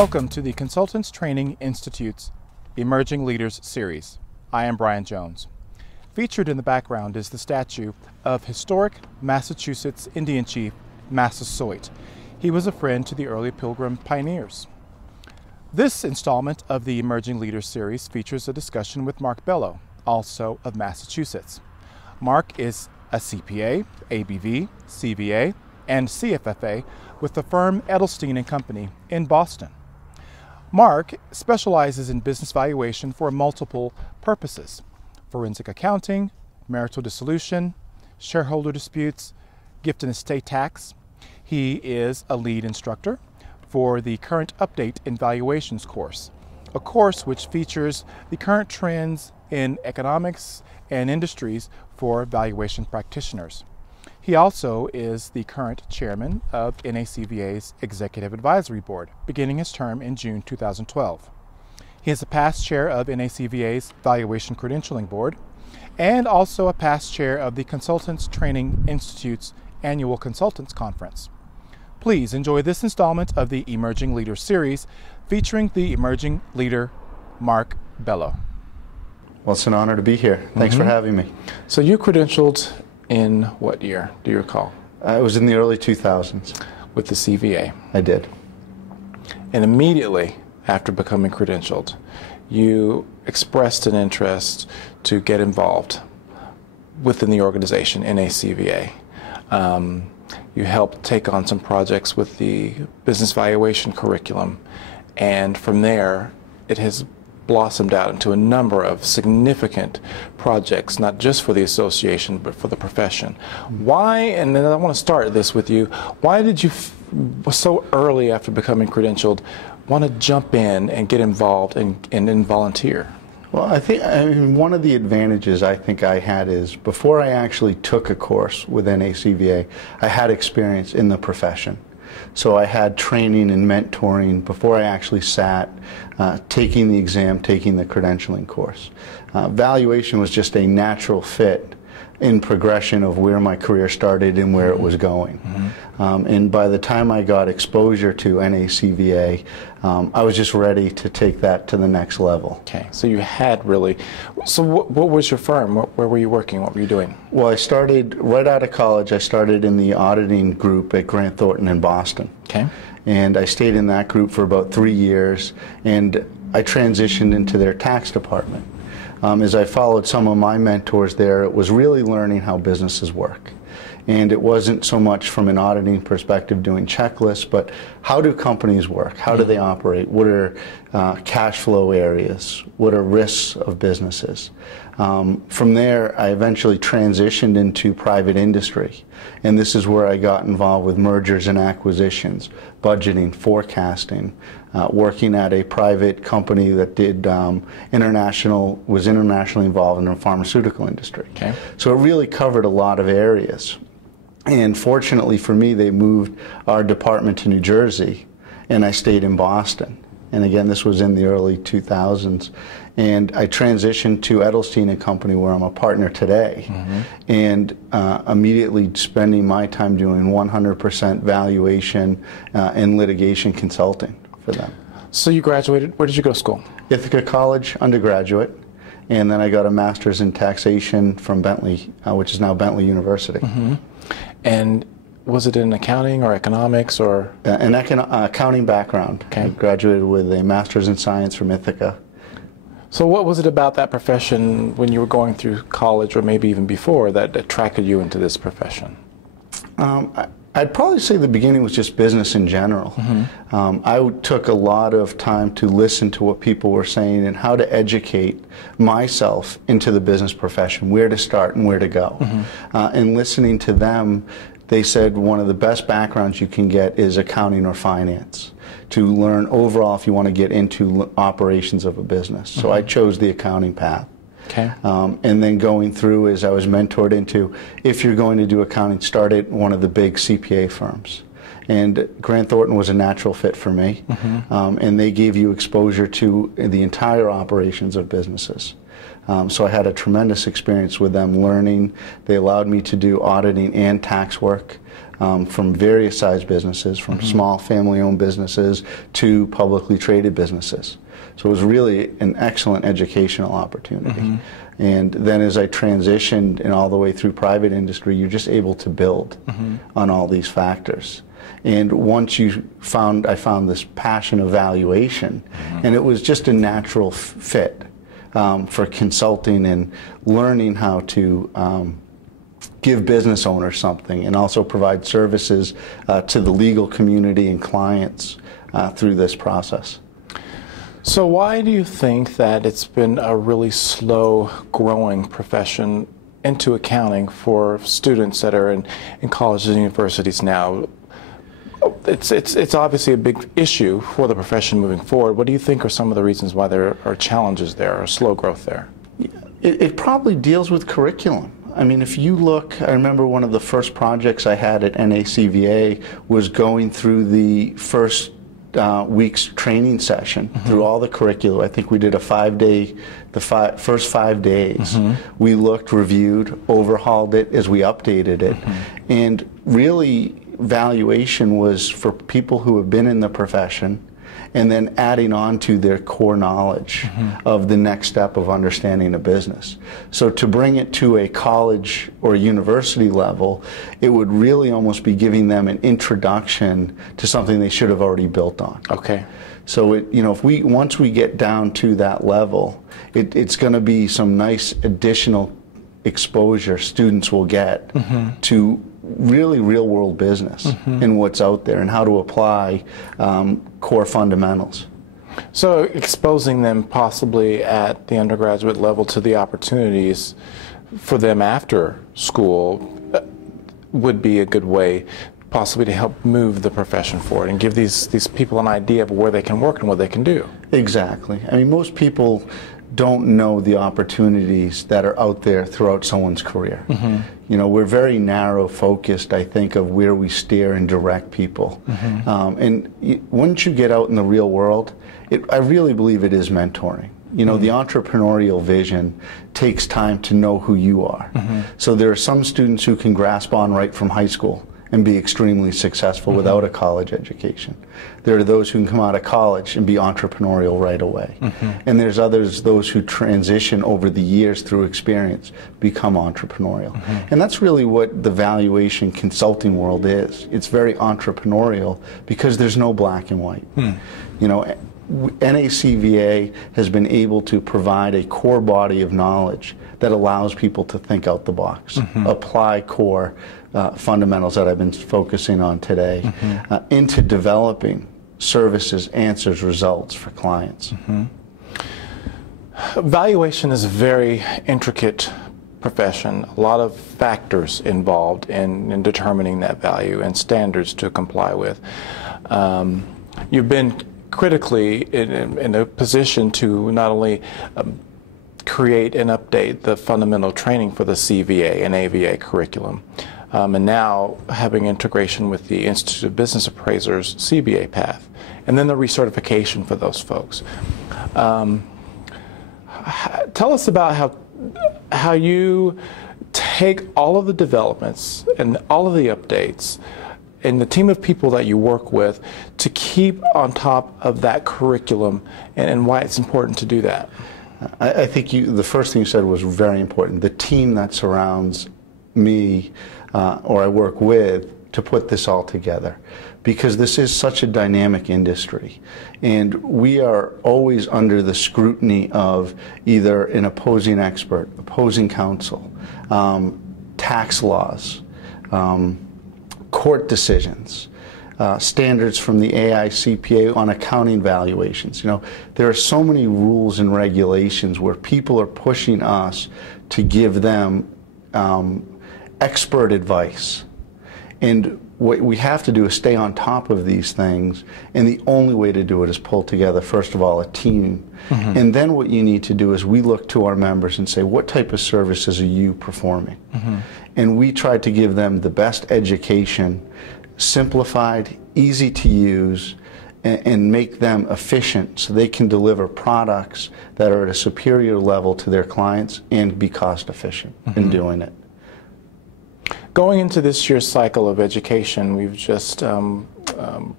Welcome to the Consultants Training Institute's Emerging Leaders Series. I am Brian Jones. Featured in the background is the statue of historic Massachusetts Indian chief Massasoit. He was a friend to the early Pilgrim pioneers. This installment of the Emerging Leaders Series features a discussion with Marc Bello, also of Massachusetts. Marc is a CPA, ABV, CVA, and CFFA with the firm Edelstein & Company in Boston. Marc specializes in business valuation for multiple purposes: forensic accounting, marital dissolution, shareholder disputes, gift and estate tax. He is a lead instructor for the Current Update in Valuations course, a course which features the current trends in economics and industries for valuation practitioners. He also is the current chairman of NACVA's Executive Advisory Board, beginning his term in June 2012. He is a past chair of NACVA's Valuation Credentialing Board and also a past chair of the Consultants Training Institute's Annual Consultants Conference. Please enjoy this installment of the Emerging Leaders Series featuring the emerging leader, Marc Bello. Well, it's an honor to be here. Thanks for having me. So you credentialed in what year, do you recall? It was in the early 2000s. With the CVA. I did. And immediately after becoming credentialed, you expressed an interest to get involved within the organization, NACVA. You helped take on some projects with the business valuation curriculum, and from there it has blossomed out into a number of significant projects, not just for the association, but for the profession. Why, and then I want to start this with you, why did you, so early after becoming credentialed, want to jump in and get involved and volunteer? Well, I mean, one of the advantages I think I had is before I actually took a course with NACVA, I had experience in the profession. So I had training and mentoring before I actually sat taking the exam, taking the credentialing course. Valuation was just a natural fit in progression of where my career started and where it was going. And by the time I got exposure to NACVA, I was just ready to take that to the next level. Okay, so you had really, so what was your firm? Where were you working? What were you doing? Well, I started right out of college. I started in the auditing group at Grant Thornton in Boston. Okay. And I stayed in that group for about 3 years, and I transitioned into their tax department. As I followed some of my mentors there, it was really learning how businesses work. And it wasn't so much from an auditing perspective doing checklists, but how do companies work? How do they operate? What are cash flow areas? What are risks of businesses? From there, I eventually transitioned into private industry. And this is where I got involved with mergers and acquisitions, budgeting, forecasting, working at a private company that did was internationally involved in the pharmaceutical industry. Okay. So it really covered a lot of areas. And fortunately for me, they moved our department to New Jersey, and I stayed in Boston. And again, this was in the early 2000s. And I transitioned to Edelstein & Company, where I'm a partner today, and immediately spending my time doing 100% valuation and litigation consulting for them. So you graduated, where did you go to school? Ithaca College, undergraduate, and then I got a master's in taxation from Bentley, which is now Bentley University. And was it in accounting or economics or? An accounting background. Okay. I graduated with a master's in science from Ithaca. So what was it about that profession when you were going through college, or maybe even before, that attracted you into this profession? I'd probably say the beginning was just business in general. I took a lot of time to listen to what people were saying and how to educate myself into the business profession, where to start and where to go. And listening to them, they said one of the best backgrounds you can get is accounting or finance, to learn overall if you want to get into operations of a business. So I chose the accounting path. Okay. And then going through, as I was mentored into, if you're going to do accounting, start at one of the big CPA firms. And Grant Thornton was a natural fit for me. And they gave you exposure to the entire operations of businesses. So I had a tremendous experience with them learning. They allowed me to do auditing and tax work. from various size businesses, from small family-owned businesses to publicly traded businesses. So it was really an excellent educational opportunity. And then as I transitioned and all the way through private industry, you're just able to build on all these factors. And once I found this passion of valuation, and it was just a natural fit for consulting and learning how to give business owners something and also provide services to the legal community and clients through this process. So why do you think that it's been a really slow growing profession into accounting for students that are in colleges and universities now? It's obviously a big issue for the profession moving forward. What do you think are some of the reasons why there are challenges there or slow growth there? It probably deals with curriculum. I mean, if you look, I remember one of the first projects I had at NACVA was going through the first week's training session through all the curriculum. I think we did a 5-day, first 5 days. We looked, reviewed, overhauled it as we updated it. And really, valuation was for people who have been in the profession and then adding on to their core knowledge of the next step of understanding a business. So to bring it to a college or university level, it would really almost be giving them an introduction to something they should have already built on. Okay. So if once we get down to that level, it's going to be some nice additional exposure students will get to really real-world business and what's out there and how to apply core fundamentals. So exposing them possibly at the undergraduate level to the opportunities for them after school would be a good way possibly to help move the profession forward and give these people an idea of where they can work and what they can do. Exactly. I mean, most people don't know the opportunities that are out there throughout someone's career. We're very narrow focused, I think, of where we steer and direct people. And once you get out in the real world, I really believe it is mentoring. The entrepreneurial vision takes time to know who you are. So there are some students who can grasp on right from high school and be extremely successful without a college education. There are those who can come out of college and be entrepreneurial right away. And there's those who transition over the years through experience, become entrepreneurial. And that's really what the valuation consulting world is. It's very entrepreneurial because there's no black and white. NACVA has been able to provide a core body of knowledge that allows people to think out the box, apply core fundamentals that I've been focusing on today into developing services, answers, results for clients. Valuation is a very intricate profession, a lot of factors involved in determining that value and standards to comply with. You've been critically in a position to not only create and update the fundamental training for the CVA and AVA curriculum, and now having integration with the Institute of Business Appraisers CBA path, and then the recertification for those folks. Tell us about how you take all of the developments and all of the updates and the team of people that you work with to keep on top of that curriculum and why it's important to do that. I think the first thing you said was very important. The team that surrounds me or I work with to put this all together, because this is such a dynamic industry and we are always under the scrutiny of either an opposing expert, opposing counsel, tax laws, court decisions, standards from the AICPA on accounting valuations. There are so many rules and regulations where people are pushing us to give them expert advice. And what we have to do is stay on top of these things, and the only way to do it is pull together, first of all, a team. And then what you need to do is we look to our members and say, what type of services are you performing? And we try to give them the best education, simplified, easy to use, and make them efficient so they can deliver products that are at a superior level to their clients and be cost efficient in doing it. Going into this year's cycle of education, we've just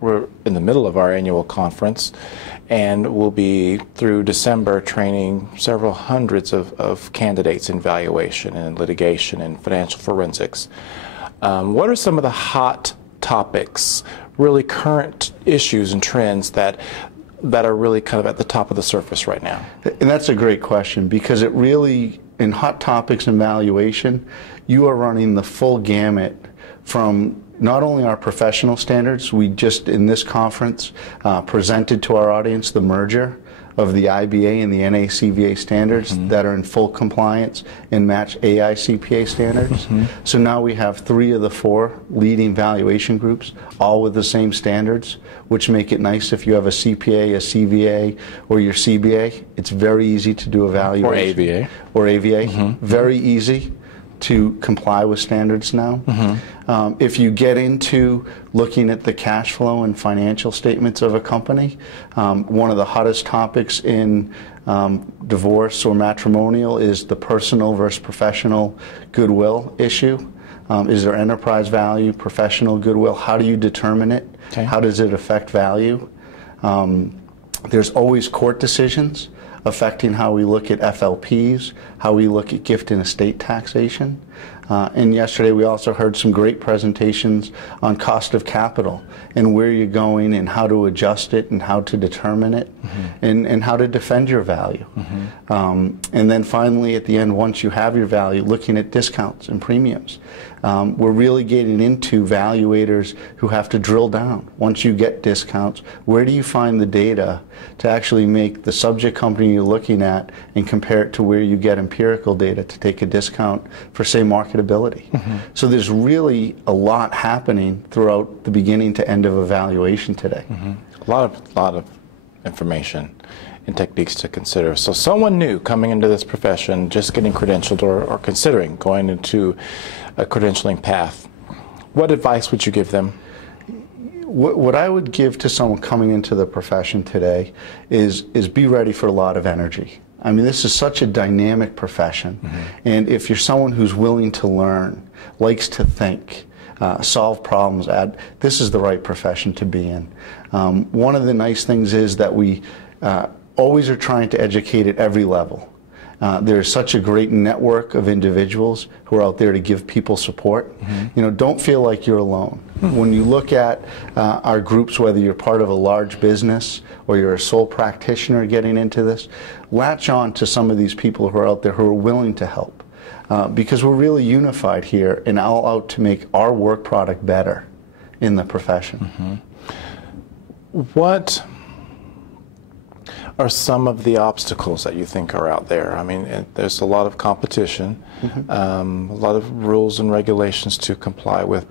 we're in the middle of our annual conference, and we'll be through December training several hundreds of candidates in valuation and litigation and financial forensics. What are some of the hot topics, really current issues and trends that are really kind of at the top of the surface right now? And that's a great question, because it really, in hot topics and valuation, you are running the full gamut from not only our professional standards. We just, in this conference, presented to our audience the merger of the IBA and the NACVA standards that are in full compliance and match AICPA standards. So now we have 3 of the 4 leading valuation groups, all with the same standards, which make it nice if you have a CPA, a CVA, or your CBA. It's very easy to do a valuation. Or AVA. Very easy to comply with standards now. If you get into looking at the cash flow and financial statements of a company, one of the hottest topics in divorce or matrimonial is the personal versus professional goodwill issue. Is there enterprise value, professional goodwill? How do you determine it? How does it affect value? There's always court decisions affecting how we look at FLPs, how we look at gift and estate taxation. And yesterday we also heard some great presentations on cost of capital and where you're going and how to adjust it and how to determine it and how to defend your value. And then finally at the end, once you have your value, looking at discounts and premiums. We're really getting into valuators who have to drill down. Once you get discounts, where do you find the data to actually make the subject company you're looking at and compare it to where you get empirical data to take a discount for, say, marketability? So there's really a lot happening throughout the beginning to end of a valuation today. A lot of information and techniques to consider. So someone new coming into this profession, just getting credentialed or considering going into a credentialing path, what advice would you give them? What I would give to someone coming into the profession today is be ready for a lot of energy. I mean, this is such a dynamic profession, and if you're someone who's willing to learn, likes to think, solve problems, this is the right profession to be in. One of the nice things is that we always are trying to educate at every level. There's such a great network of individuals who are out there to give people support. You know, don't feel like you're alone. When you look at our groups, whether you're part of a large business or you're a sole practitioner getting into this, latch on to some of these people who are out there who are willing to help. Because we're really unified here and all out to make our work product better in the profession. What are some of the obstacles that you think are out there? I mean, there's a lot of competition, a lot of rules and regulations to comply with,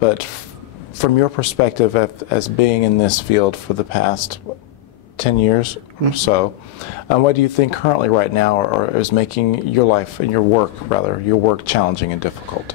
but from your perspective as being in this field for the past 10 years or so, what do you think currently right now or is making your life and your work challenging and difficult?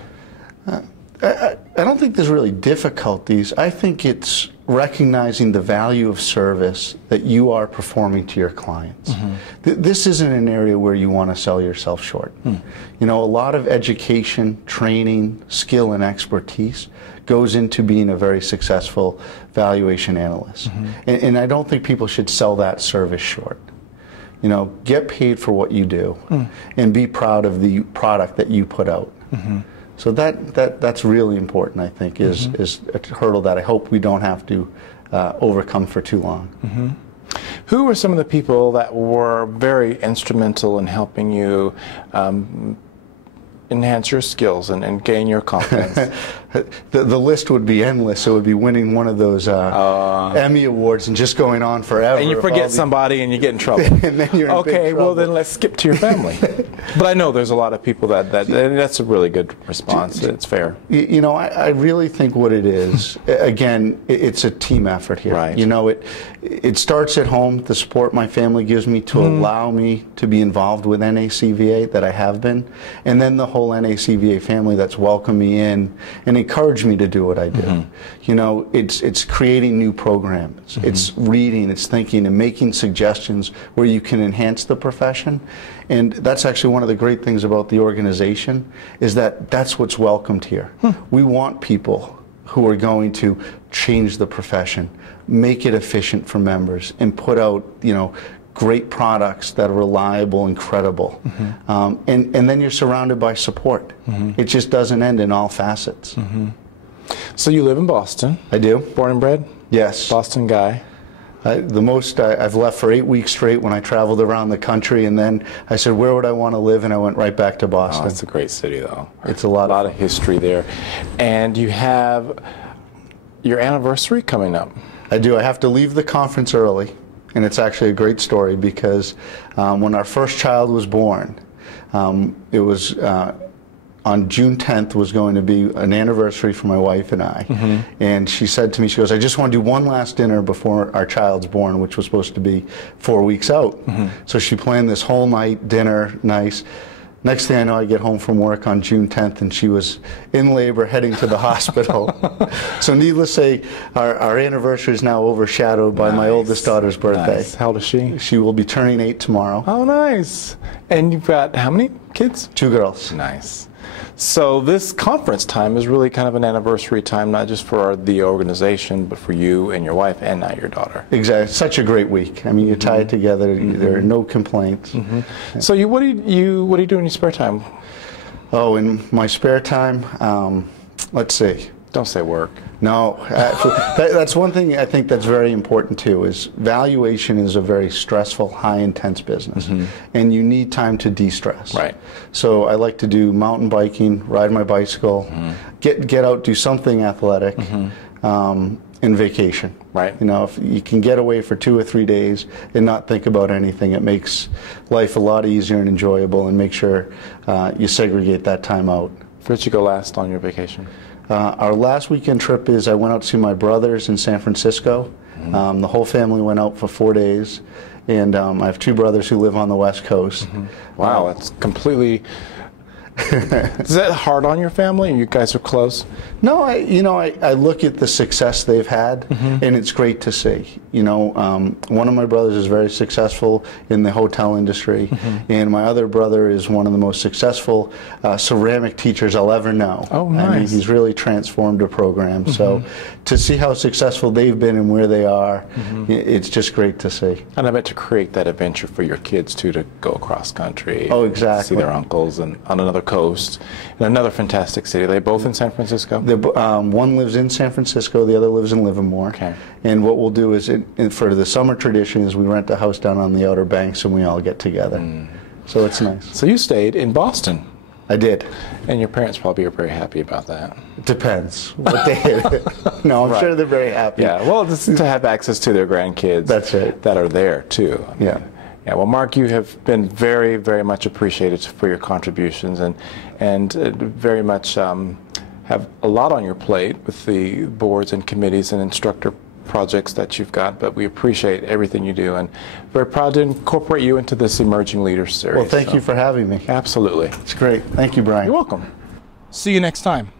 I don't think there's really difficulties. I think it's recognizing the value of service that you are performing to your clients. This isn't an area where you want to sell yourself short. You know, a lot of education, training, skill, and expertise goes into being a very successful valuation analyst. And I don't think people should sell that service short. You know, get paid for what you do and be proud of the product that you put out. So that's really important, I think, is a hurdle that I hope we don't have to overcome for too long. Who were some of the people that were very instrumental in helping you enhance your skills and gain your confidence? The list would be endless. It would be winning one of those Emmy Awards and just going on forever. And you forget somebody and you get in trouble. And then you're in big trouble. Well then let's skip to your family. But I know there's a lot of people and that's a really good response. It's fair. You know, I really think what it is, again, it's a team effort here. Right. You know, it starts at home, the support my family gives me to allow me to be involved with NACVA that I have been, and then the whole NACVA family that's welcomed me in and encourage me to do what I do. You know, it's creating new programs, it's reading, it's thinking, and making suggestions where you can enhance the profession. And that's actually one of the great things about the organization, is that that's what's welcomed here. We want people who are going to change the profession, make it efficient for members, and put out, you know, great products that are reliable and credible. And then you're surrounded by support. It just doesn't end in all facets. So you live in Boston? I do. Born and bred? Yes. Boston guy? I've left for 8 weeks straight when I traveled around the country, and then I said, where would I want to live? And I went right back to Boston. Oh, it's a great city, though. It's a lot of history there. And you have your anniversary coming up. I do. I have to leave the conference early, and it's actually a great story because when our first child was born, it was on June 10th was going to be an anniversary for my wife and I. And she said to me, she goes, I just want to do one last dinner before our child's born, which was supposed to be 4 weeks out. So she planned this whole night dinner, nice. Next thing I know, I get home from work on June 10th, and she was in labor heading to the hospital. So needless to say, our anniversary is now overshadowed by my oldest daughter's birthday. Nice. How old is she? She will be turning 8 tomorrow. Oh, nice. And you've got how many kids? 2 girls. Nice. So this conference time is really kind of an anniversary time, not just for the organization, but for you and your wife, and now your daughter. Exactly. Such a great week. I mean, you tie it together. There are no complaints. So what do you do in your spare time? Oh, in my spare time, let's see. Don't say work. No, that's one thing I think that's very important too, is valuation is a very stressful, high-intense business, and you need time to de-stress. Right. So I like to do mountain biking, ride my bicycle, get out, do something athletic, and vacation. Right. You know, if you can get away for 2 or 3 days and not think about anything, it makes life a lot easier and enjoyable, and make sure you segregate that time out. Where did you go last on your vacation? Our last weekend trip is I went out to see my brothers in San Francisco. The whole family went out for 4 days, and I have 2 brothers who live on the West Coast. Wow, that's completely... Is that hard on your family? You guys are close? No, I look at the success they've had, and it's great to see. You know, one of my brothers is very successful in the hotel industry, and my other brother is one of the most successful ceramic teachers I'll ever know. Oh, nice. I mean, he's really transformed a program. So to see how successful they've been and where they are, it's just great to see. And I bet to create that adventure for your kids, too, to go across country. Oh, exactly. See their uncles and on another coast in another fantastic city. Are they both in San Francisco? One lives in San Francisco, the other lives in Livermore. Okay. And what we'll do is, for the summer tradition, is we rent a house down on the Outer Banks and we all get together. So it's nice. So you stayed in Boston. I did. And your parents probably are very happy about that. It depends what day. No, I'm sure they're very happy. Yeah, well, just to have access to their grandkids. That's right. That are there, too. I mean, yeah. Yeah, well, Marc, you have been very, very much appreciated for your contributions, and very much have a lot on your plate with the boards and committees and instructor projects that you've got, but we appreciate everything you do, and very proud to incorporate you into this Emerging Leaders series. Well, thank you for having me. Absolutely. It's great. Thank you, Brian. You're welcome. See you next time.